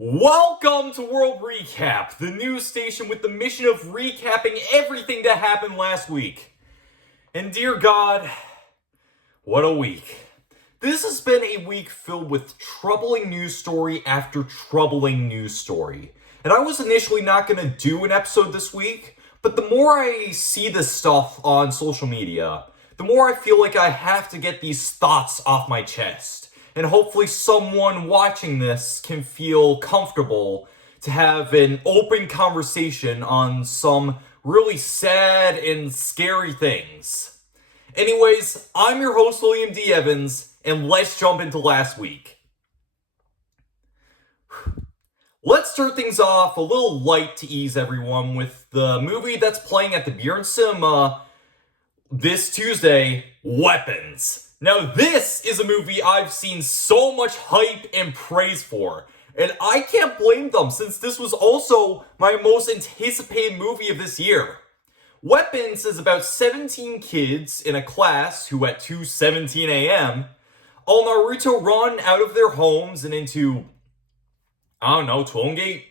Welcome to World Recap, the news station with the mission of recapping everything that happened last week. And dear God, what a week. This has been a week filled with troubling news story after troubling news story. And I was initially not going to do an episode this week, but the more I see this stuff on social media, the more I feel like I have to get these thoughts off my chest. And hopefully someone watching this can feel comfortable to have an open conversation on some really sad and scary things. Anyways, I'm your host, William D. Evans, and let's jump into last week. Let's start things off a little light to ease everyone with the movie that's playing at the Bjorn Cinema this Tuesday, Weapons. Now, this is a movie I've seen so much hype and praise for, and I can't blame them since this was also my most anticipated movie of this year. Weapons is about 17 kids in a class who at 2:17 a.m. all Naruto run out of their homes and into, Twongate?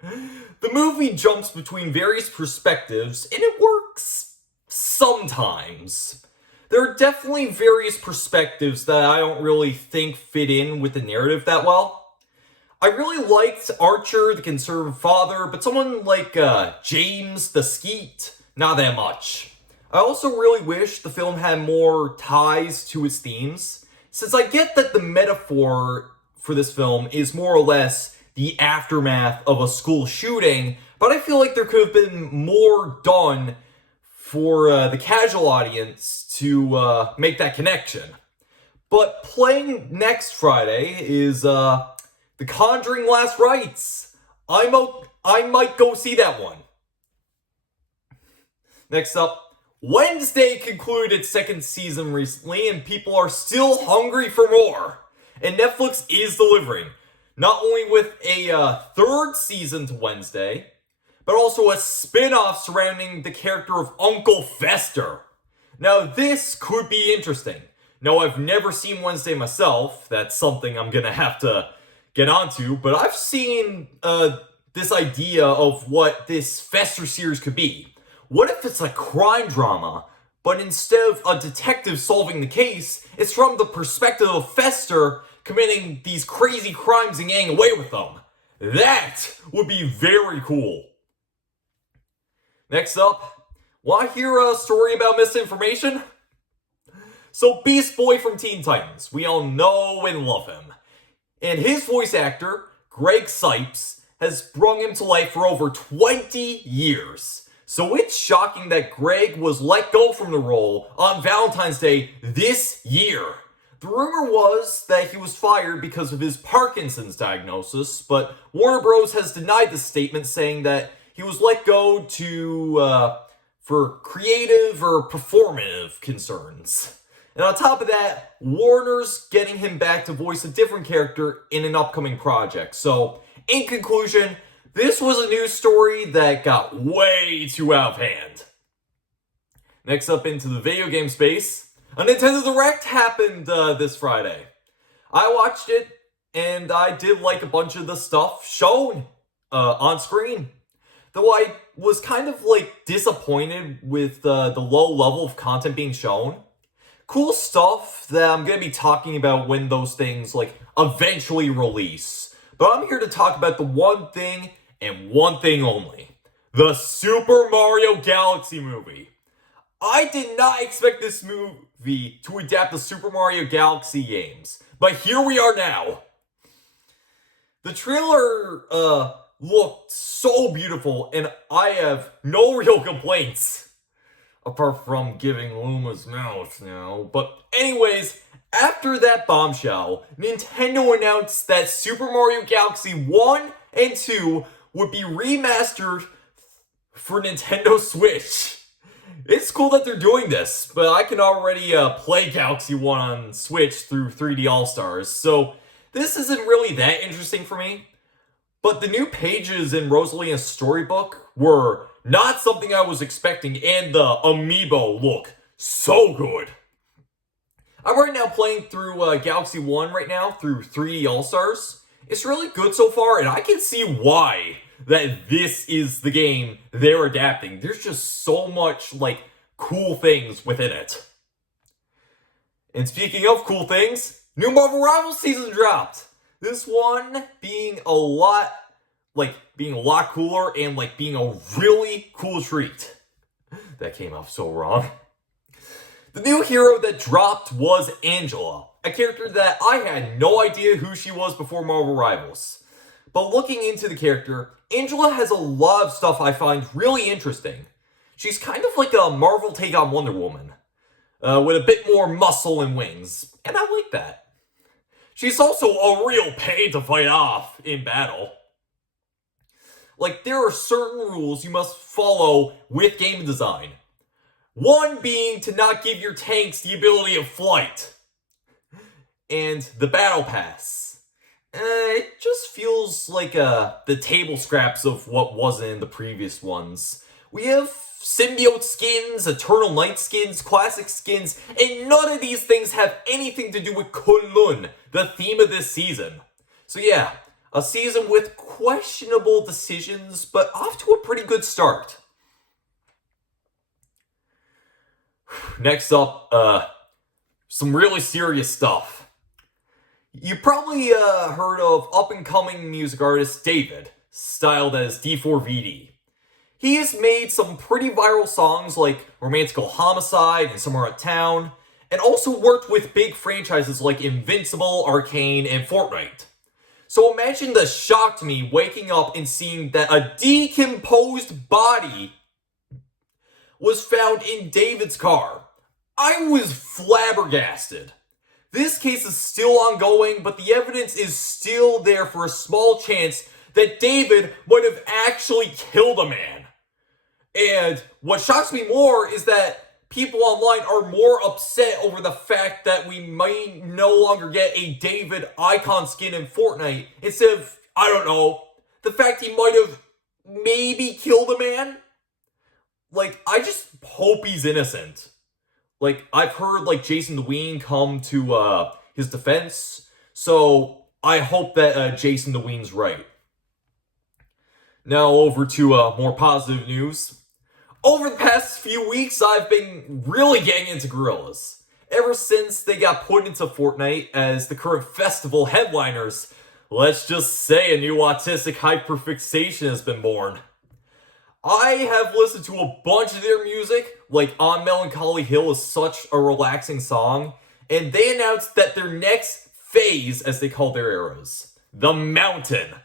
The movie jumps between various perspectives, and it works sometimes. There are definitely various perspectives that I don't really think fit in with the narrative that well. I really liked Archer, the conservative father, but someone like James, the Skeet, not that much. I also really wish the film had more ties to its themes, since I get that the metaphor for this film is more or less the aftermath of a school shooting, but I feel like there could have been more done for the casual audience to make that connection. But playing next Friday is The Conjuring Last Rites. I might go see that one. Next up, Wednesday concluded its second season recently, and people are still hungry for more. And Netflix is delivering, not only with a third season to Wednesday, but also a spin-off surrounding the character of Uncle Fester. Now, this could be interesting. Now, I've never seen Wednesday myself. That's something I'm gonna have to get onto, but I've seen this idea of what this Fester series could be. What if it's a crime drama, but instead of a detective solving the case, it's from the perspective of Fester committing these crazy crimes and getting away with them? That would be very cool. Next up, want to hear a story about misinformation? So Beast Boy from Teen Titans, we all know and love him. And his voice actor, Greg Sipes, has brung him to life for over 20 years. So it's shocking that Greg was let go from the role on Valentine's Day this year. The rumor was that he was fired because of his Parkinson's diagnosis, but Warner Bros. Has denied the statement, saying that he was let go for creative or performative concerns. And on top of that, Warner's getting him back to voice a different character in an upcoming project. So, in conclusion, this was a news story that got way too out of hand. Next up into the video game space, a Nintendo Direct happened this Friday. I watched it, and I did like a bunch of the stuff shown on screen. Though I was kind of disappointed with the low level of content being shown. Cool stuff that I'm going to be talking about when those things eventually release. But I'm here to talk about the one thing and one thing only. The Super Mario Galaxy movie. I did not expect this movie to adapt the Super Mario Galaxy games. But here we are now. The trailer looked so beautiful, and I have no real complaints. Apart from giving Luma's mouth now. But anyways, after that bombshell, Nintendo announced that Super Mario Galaxy 1 and 2 would be remastered for Nintendo Switch. It's cool that they're doing this, but I can already play Galaxy 1 on Switch through 3D All-Stars, so this isn't really that interesting for me. But the new pages in Rosalina's storybook were not something I was expecting, and the amiibo look so good. I'm right now playing through Galaxy 1 right now through 3D All-Stars, It's really good so far, and I can see why that this is the game they're adapting. There's just so much, like, cool things within it. And speaking of cool things, new Marvel Rivals season dropped. This one being a lot cooler and, like, being a really cool treat. That came off so wrong. The new hero that dropped was Angela, a character that I had no idea who she was before Marvel Rivals. But looking into the character, Angela has a lot of stuff I find really interesting. She's kind of like a Marvel take on Wonder Woman, with a bit more muscle and wings, and I like that. She's also a real pain to fight off in battle. Like, there are certain rules you must follow with game design. One being to not give your tanks the ability of flight. And the battle pass. It just feels like the table scraps of what wasn't in the previous ones. We have symbiote skins, eternal night skins, classic skins, and none of these things have anything to do with Kunlun, the theme of this season. So yeah, a season with questionable decisions, but off to a pretty good start. Next up, some really serious stuff. You probably heard of up-and-coming music artist David, styled as D4VD. He has made some pretty viral songs like Romantical Homicide and Somewhere Out Town, and also worked with big franchises like Invincible, Arcane, and Fortnite. So imagine the shock to me waking up and seeing that a decomposed body was found in David's car. I was flabbergasted. This case is still ongoing, but the evidence is still there for a small chance that David might have actually killed a man. And what shocks me more is that people online are more upset over the fact that we might no longer get a David icon skin in Fortnite instead of, I don't know, the fact he might have maybe killed a man. Like, I just hope he's innocent. Like, I've heard, like, Jason the Ween come to, his defense, so I hope that, Jason the Ween's right. Now over to, more positive news. Over the past few weeks, I've been really getting into gorillas. Ever since they got put into Fortnite as the current festival headliners, let's just say a new autistic hyperfixation has been born. I have listened to a bunch of their music, like On Melancholy Hill is such a relaxing song, and they announced that their next phase, as they call their eras, The Mountain.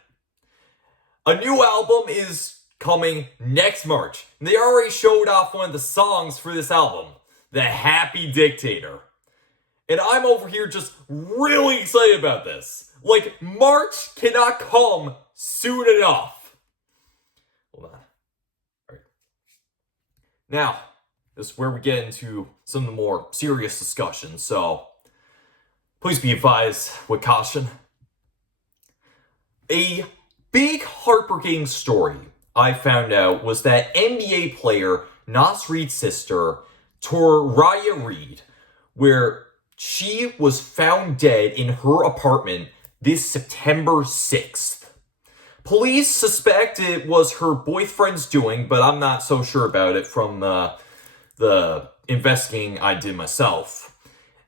A new album is coming next March, and they already showed off one of the songs for this album, The Happy Dictator. And I'm over here just really excited about this. Like, March cannot come soon enough. Hold on. Now, this is where we get into some of the more serious discussions, so please be advised with caution. A big heartbreaking story I found out was that NBA player Nas Reed's sister, Toraya Reed, where she was found dead in her apartment this September 6th. Police suspect it was her boyfriend's doing, but I'm not so sure about it from the investigating I did myself.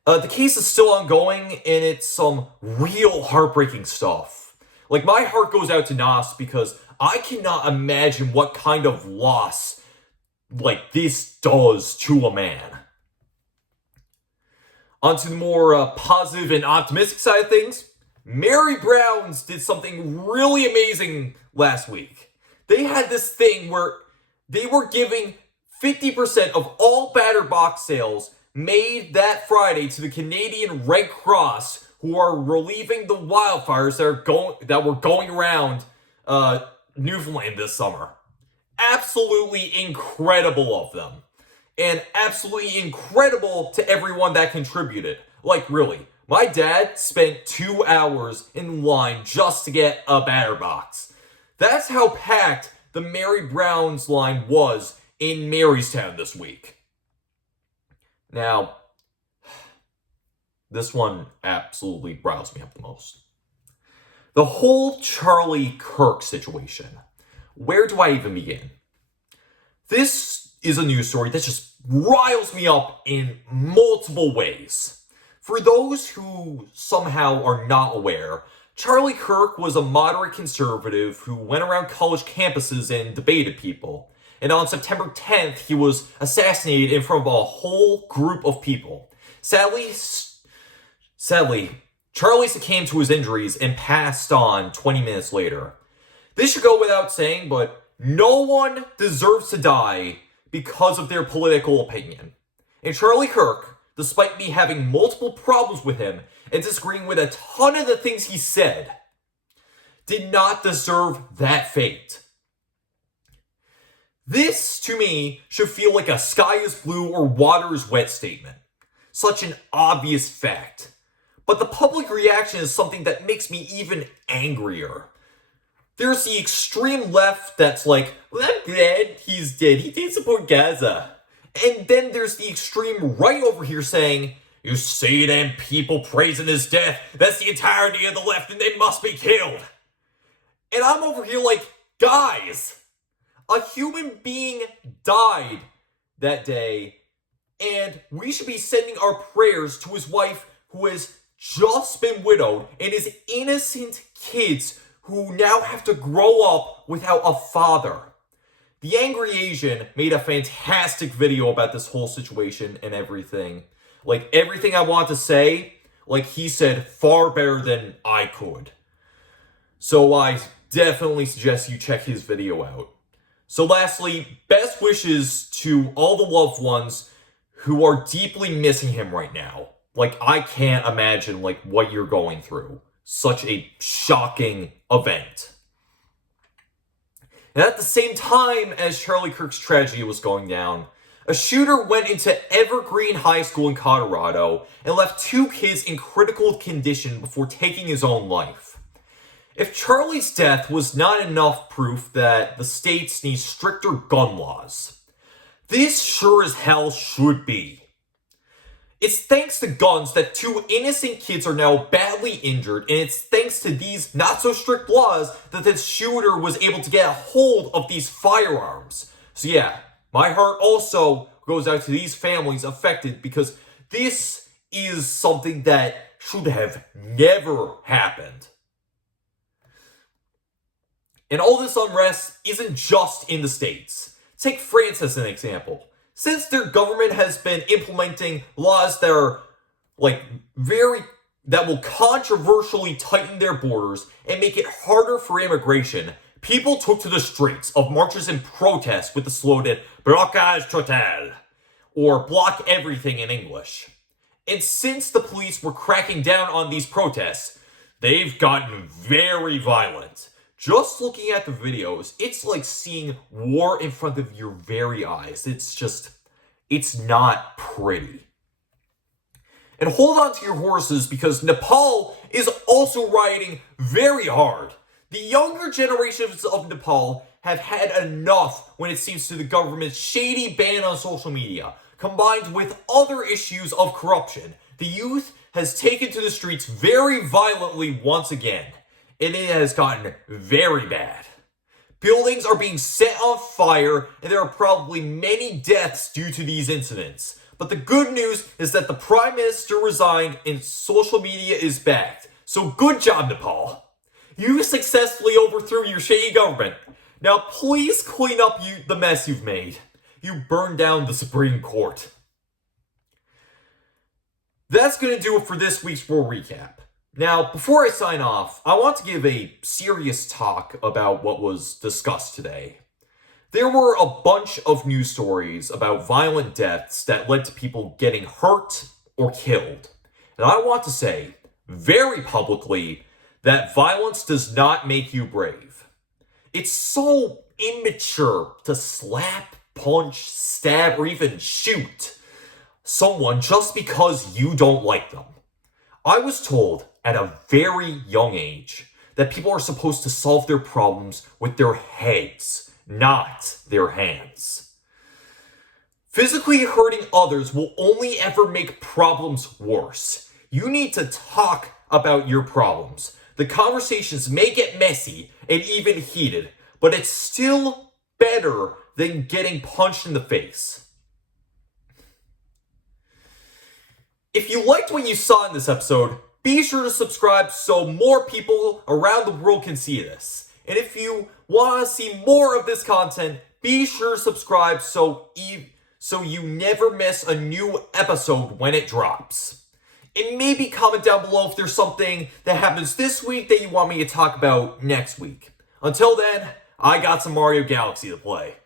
The case is still ongoing, and it's some real heartbreaking stuff. Like, my heart goes out to Nas because I cannot imagine what kind of loss, like, this does to a man. On to the more positive and optimistic side of things. Mary Brown's did something really amazing last week. They had this thing where they were giving 50% of all batter box sales made that Friday to the Canadian Red Cross, who are relieving the wildfires that were going around Newfoundland this summer. Absolutely incredible of them. And absolutely incredible to everyone that contributed. Like, really. My dad spent 2 hours in line just to get a batter box. That's how packed the Mary Brown's line was in Marystown this week. Now, this one absolutely riles me up the most. The whole Charlie Kirk situation. Where do I even begin? This is a news story that just riles me up in multiple ways. For those who somehow are not aware, Charlie Kirk was a moderate conservative who went around college campuses and debated people. And on September 10th, he was assassinated in front of a whole group of people. Sadly, Charlie succumbed to his injuries and passed on 20 minutes later. This should go without saying, but no one deserves to die because of their political opinion. And Charlie Kirk, despite me having multiple problems with him and disagreeing with a ton of the things he said, did not deserve that fate. This, to me, should feel like a sky is blue or water is wet statement. Such an obvious fact. But the public reaction is something that makes me even angrier. There's the extreme left that's like, well, I'm glad he's dead. He did support Gaza. And then there's the extreme right over here saying, you see them people praising his death. That's the entirety of the left and they must be killed. And I'm over here like, guys, a human being died that day. And we should be sending our prayers to his wife who has just been widowed and his innocent kids who now have to grow up without a father. The Angry Asian made a fantastic video about this whole situation and everything. Like, everything I want to say, like he said, far better than I could. So I definitely suggest you check his video out. So lastly, best wishes to all the loved ones who are deeply missing him right now. Like, I can't imagine, like, what you're going through. Such a shocking event. And at the same time as Charlie Kirk's tragedy was going down, a shooter went into Evergreen High School in Colorado and left 2 kids in critical condition before taking his own life. If Charlie's death was not enough proof that the states need stricter gun laws, this sure as hell should be. It's thanks to guns that 2 innocent kids are now badly injured, and it's thanks to these not-so-strict laws that the shooter was able to get a hold of these firearms. So yeah, my heart also goes out to these families affected because this is something that should have never happened. And all this unrest isn't just in the States. Take France as an example. Since their government has been implementing laws that are, that will controversially tighten their borders and make it harder for immigration, people took to the streets of marches and protests with the slogan, Blocage total, or block everything in English. And since the police were cracking down on these protests, they've gotten very violent. Just looking at the videos, it's like seeing war in front of your very eyes. It's not pretty. And hold on to your horses because Nepal is also rioting very hard. The younger generations of Nepal have had enough when it seems to the government's shady ban on social media, combined with other issues of corruption. The youth has taken to the streets very violently once again. And it has gotten very bad. Buildings are being set on fire, and there are probably many deaths due to these incidents. But the good news is that the Prime Minister resigned and social media is back. So good job, Nepal. You successfully overthrew your shady government. Now please clean up the mess you've made. You burned down the Supreme Court. That's going to do it for this week's World Recap. Now, before I sign off, I want to give a serious talk about what was discussed today. There were a bunch of news stories about violent deaths that led to people getting hurt or killed. And I want to say, very publicly, that violence does not make you brave. It's so immature to slap, punch, stab, or even shoot someone just because you don't like them. I was told at a very young age that people are supposed to solve their problems with their heads, not their hands. Physically hurting others will only ever make problems worse. You need to talk about your problems. The conversations may get messy and even heated, but it's still better than getting punched in the face. If you liked what you saw in this episode, be sure to subscribe so more people around the world can see this. And if you want to see more of this content, be sure to subscribe so you never miss a new episode when it drops. And maybe comment down below if there's something that happens this week that you want me to talk about next week. Until then, I got some Mario Galaxy to play.